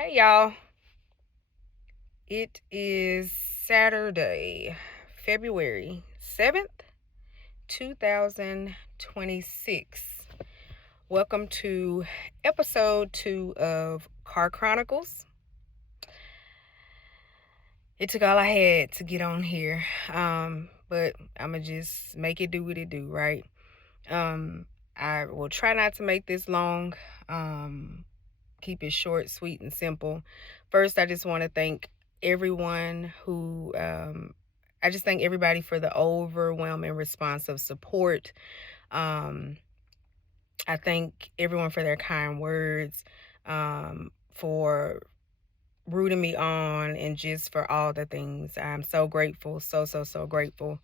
Hey y'all, it is Saturday, February 7th, 2026. Welcome to episode 2 of Car Chronicles. It took all I had to get on here, but I'm gonna just make it do what it do, right? I will try not to make this long, keep it short, sweet, and simple. First, I just want to thank everyone who, I just thank everybody for the overwhelming response of support. Um, I thank everyone for their kind words, for rooting me on, and just for all the things. I'm so grateful, so grateful.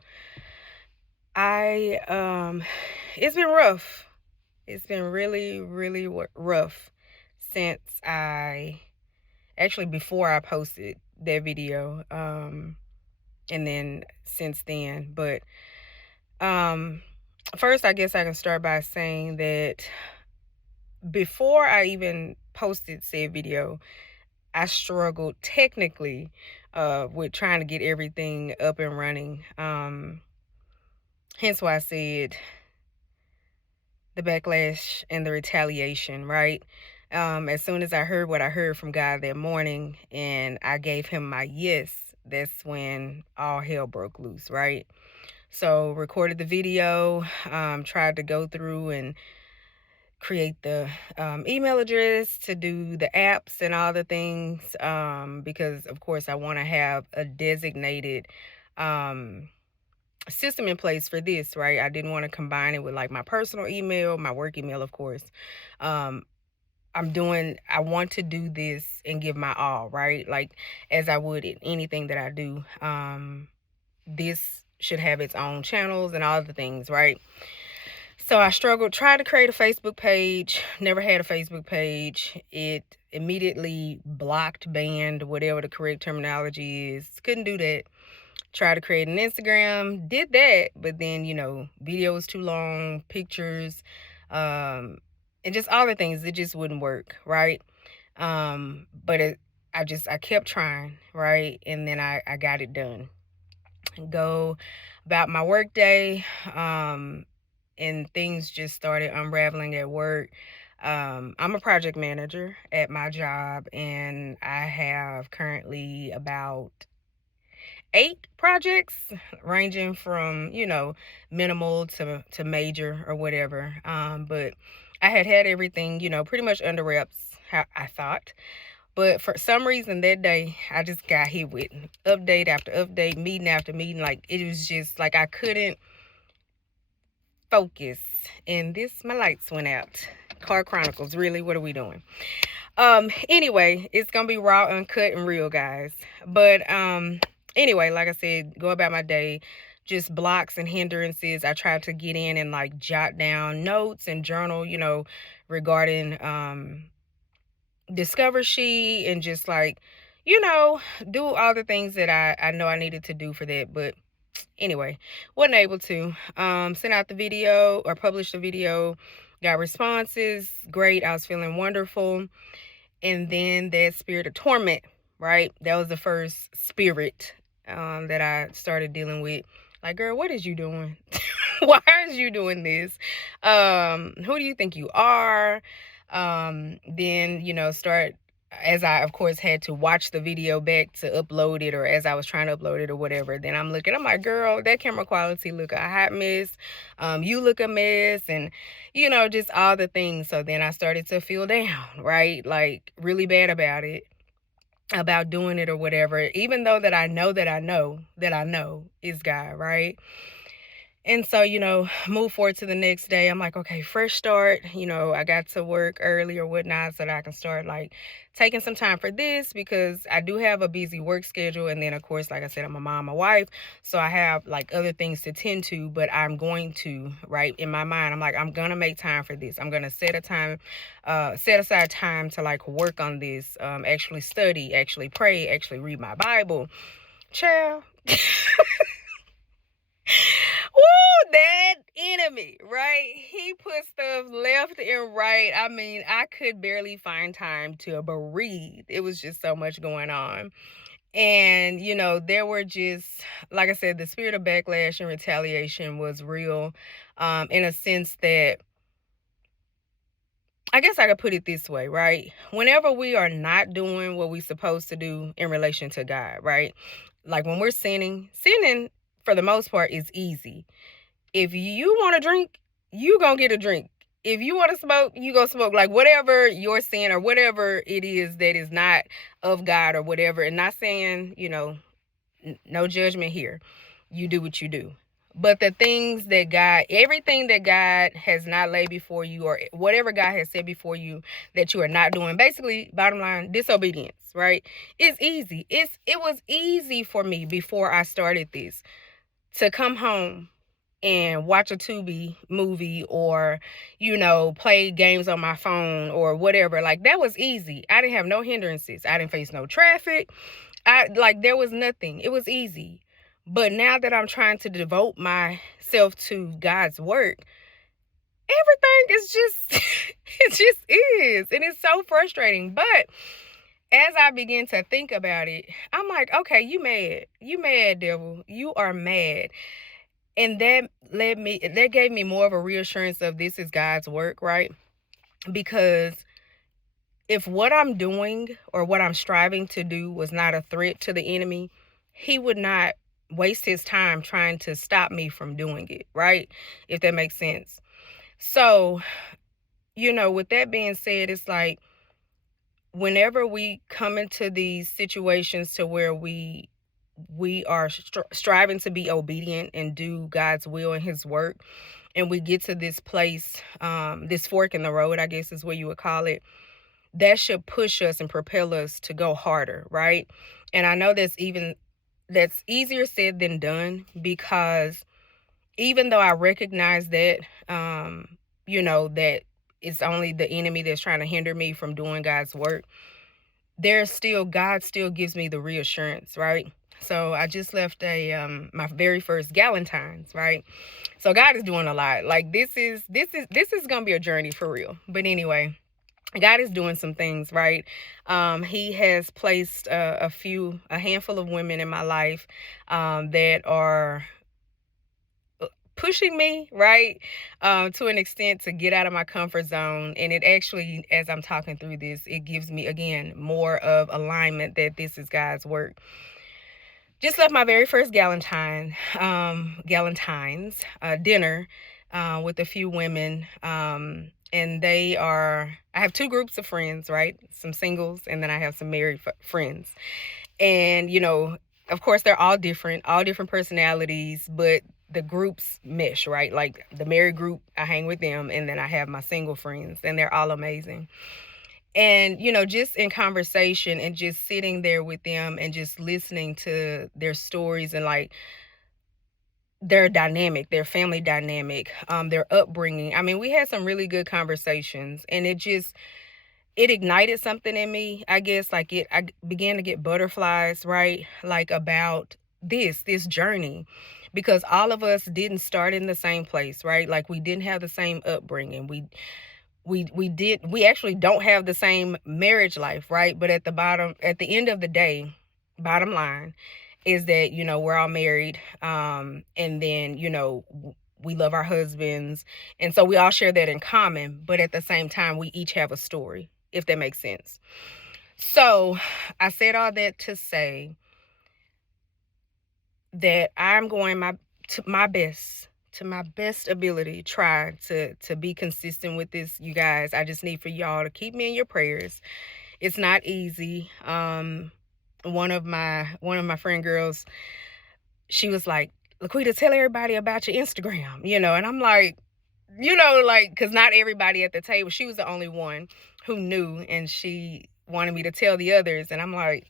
It's been rough. It's been really rough since before I posted that video, and then since then. But first, I guess I can start by saying that before I even posted said video, I struggled technically with trying to get everything up and running. Hence why I said the backlash and the retaliation, right? As soon as I heard what I heard from God that morning and I gave him my yes, that's when all hell broke loose, right? So recorded the video, tried to go through and create the email address to do the apps and all the things, because of course I want to have a designated system in place for this, right? I didn't want to combine it with like my personal email, my work email, of course. I want to do this and give my all, right? Like as I would in anything that I do. This should have its own channels and all the things, right? So I struggled, tried to create a Facebook page, never had a Facebook page. It immediately blocked, banned, whatever the correct terminology is. Couldn't do that. Tried to create an Instagram, did that, but then, video was too long, pictures, and just all the things, it just wouldn't work, right? But I kept trying, right? And then I got it done. Go about my work day, and things just started unraveling at work. I'm a project manager at my job, and I have currently about 8 projects ranging from, minimal to major or whatever. But I had everything, pretty much under wraps, how I thought. But for some reason that day, I just got hit with update after update, meeting after meeting. Like, it was just like I couldn't focus. And my lights went out. Car Chronicles, really? What are we doing? Anyway, it's going to be raw, uncut, and real, guys. But, anyway, like I said, go about my day, just blocks and hindrances. I tried to get in and like jot down notes and journal, regarding DiscoverSHE, and just like, do all the things that I know I needed to do for that. But anyway, wasn't able to send out the video or publish the video. Got responses, great. I was feeling wonderful. And then that spirit of torment, right? That was the first spirit that I started dealing with. Like, girl, what is you doing? Why is you doing this? Who do you think you are? Then, start, as I, of course, had to watch the video back to upload it, or as I was trying to upload it or whatever, then I'm like, girl, that camera quality look a hot mess. You look a mess, and, just all the things. So then I started to feel down, right? Like, really bad about doing it or whatever, even though that I know is God, right? And so, move forward to the next day. I'm like, okay, fresh start. I got to work early or whatnot so that I can start like taking some time for this, because I do have a busy work schedule. And then, of course, like I said, I'm a mom, a wife. So I have like other things to tend to, but I'm going to, right, in my mind, I'm like, I'm going to make time for this. I'm going to set aside time to like work on this, actually study, actually pray, actually read my Bible. Child. Woo, that enemy, right? He put stuff left and right. I mean, I could barely find time to breathe. It was just so much going on. And, there were just, like I said, the spirit of backlash and retaliation was real, in a sense that, I guess I could put it this way, right? Whenever we are not doing what we're supposed to do in relation to God, right? Like when we're sinning for the most part is easy. If you want to drink, you gonna get a drink. If you want to smoke, you go smoke. Like whatever your sin or whatever it is that is not of God or whatever. And not saying, no judgment here. You do what you do. But the things that everything that God has not laid before you, or whatever God has said before you that you are not doing, basically, bottom line, disobedience, right? It's easy. It was easy for me before I started this to come home and watch a Tubi movie or, play games on my phone or whatever. Like that was easy. I didn't have no hindrances. I didn't face no traffic. There was nothing. It was easy. But now that I'm trying to devote myself to God's work, everything is just, it just is. And it's so frustrating. But as I begin to think about it, I'm like, okay, you mad. You mad, devil. You are mad. And that gave me more of a reassurance of this is God's work, right? Because if what I'm doing or what I'm striving to do was not a threat to the enemy, he would not waste his time trying to stop me from doing it, right? If that makes sense. So, with that being said, it's like whenever we come into these situations to where we are striving to be obedient and do God's will and his work, and we get to this place, this fork in the road, I guess is what you would call it, that should push us and propel us to go harder, right? And I know that's easier said than done, because even though I recognize that, that it's only the enemy that's trying to hinder me from doing God's work, God still gives me the reassurance, right? So I just left my very first Galentine's, right? So God is doing a lot. Like this is gonna be a journey for real. But anyway, God is doing some things, right? He has placed a handful of women in my life that are pushing me, right, to an extent to get out of my comfort zone. And it actually, as I'm talking through this, it gives me, again, more of alignment that this is God's work. Just left my very first Galentine's dinner with a few women. And I have two groups of friends, right? Some singles, and then I have some married friends. And, of course, they're all different personalities, but the groups mesh, right? Like the married group, I hang with them, and then I have my single friends, and they're all amazing. And, just in conversation and just sitting there with them and just listening to their stories and like their dynamic, their family dynamic, their upbringing. I mean, we had some really good conversations, and it ignited something in me, I guess. Like I began to get butterflies, right? Like about this journey, because all of us didn't start in the same place, right? Like we didn't have the same upbringing. We actually don't have the same marriage life, right? But at the end of the day, bottom line is that, we're all married. And then, we love our husbands. And so we all share that in common. But at the same time, we each have a story, if that makes sense. So I said all that to say that I'm going to my best ability, try to be consistent with this, you guys. I just need for y'all to keep me in your prayers. It's not easy. One of my friend girls, she was like, "Laquita, tell everybody about your Instagram," and I'm like, because not everybody at the table, she was the only one who knew, and she wanted me to tell the others. And I'm like,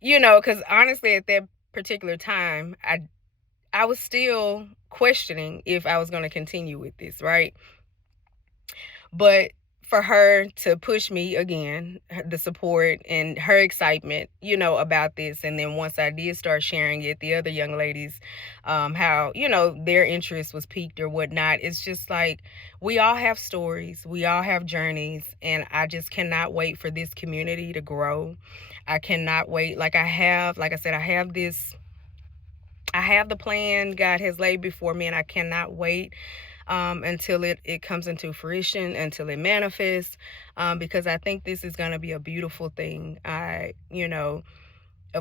because honestly, at that particular time, I was still questioning if I was going to continue with this, right? But for her to push me again, the support and her excitement, about this. And then once I did start sharing it, the other young ladies, how, their interest was piqued or whatnot. It's just like, we all have stories, we all have journeys, and I just cannot wait for this community to grow. I cannot wait. Like I said, I have the plan God has laid before me, and I cannot wait until it comes into fruition, until it manifests, because I think this is going to be a beautiful thing. Of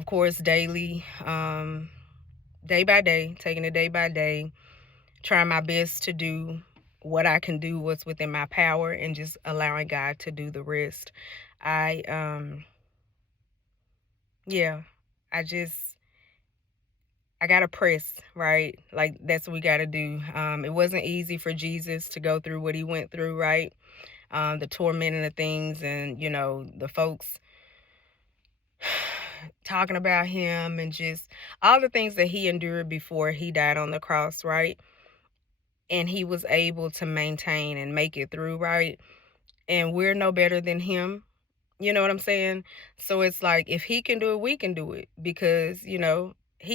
course, daily, day by day, taking it day by day, trying my best to do what I can do, what's within my power, and just allowing God to do the rest. Yeah, I just, I gotta press, right? Like, that's what we gotta do. It wasn't easy for Jesus to go through what he went through, right? The torment and the things, and the folks talking about him, and just all the things that he endured before he died on the cross, right? And he was able to maintain and make it through, right? And we're no better than him. You know what I'm saying? So it's like, if he can do it, we can do it, because he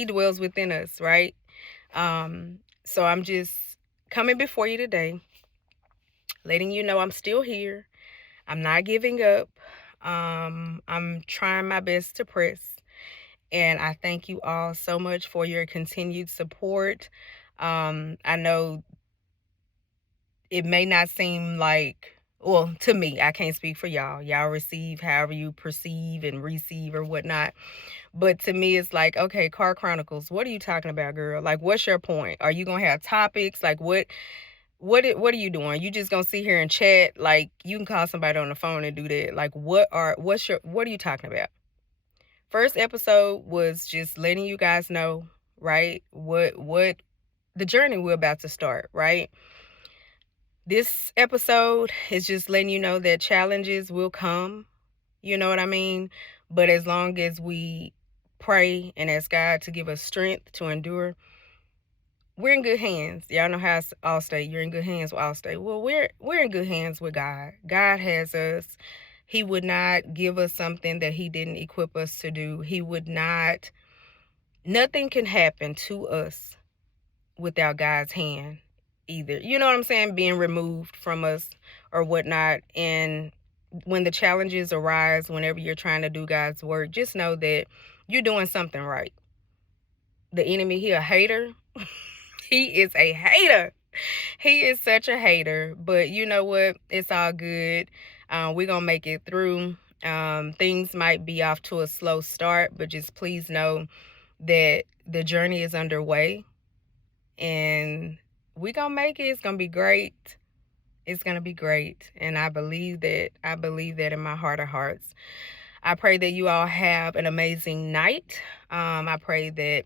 dwells within us, right? So I'm just coming before you today, letting you know I'm still here. I'm not giving up. I'm trying my best to press. And I thank you all so much for your continued support. I know it may not seem like, well, to me, I can't speak for y'all. Y'all receive however you perceive and receive or whatnot. But to me, it's like, okay, Car Chronicles, what are you talking about, girl? Like, what's your point? Are you going to have topics? Like, what are you doing? You just going to sit here and chat? Like, you can call somebody on the phone and do that. Like, what are you talking about? First episode was just letting you guys know, right? What the journey we're about to start, right? This episode is just letting you know that challenges will come. You know what I mean? But as long as we pray and ask God to give us strength to endure, we're in good hands. Y'all know how Allstate, you're in good hands with Allstate. Well, we're in good hands with God. God has us. He would not give us something that he didn't equip us to do. He would not. Nothing can happen to us without God's hand either. You know what I'm saying? Being removed from us or whatnot. And when the challenges arise, whenever you're trying to do God's work, just know that you're doing something right. The enemy, he a hater. He is a hater. He is such a hater. But you know what? It's all good. We're going to make it through. Things might be off to a slow start, but just please know that the journey is underway. And we're going to make it. It's going to be great. It's going to be great. And I believe that in my heart of hearts. I pray that you all have an amazing night. I pray that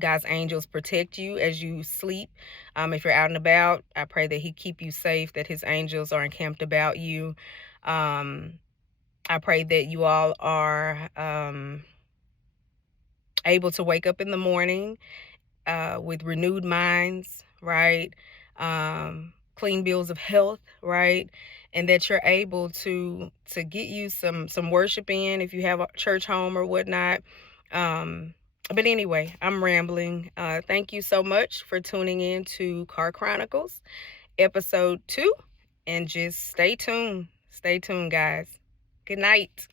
God's angels protect you as you sleep. If you're out and about, I pray that he keep you safe, that his angels are encamped about you. I pray that you all are able to wake up in the morning with renewed minds, right? Clean bills of health, right? And that you're able to get you some worship in if you have a church home or whatnot. But anyway, I'm rambling. Thank you so much for tuning in to Car Chronicles, episode 2. And just stay tuned. Stay tuned, guys. Good night.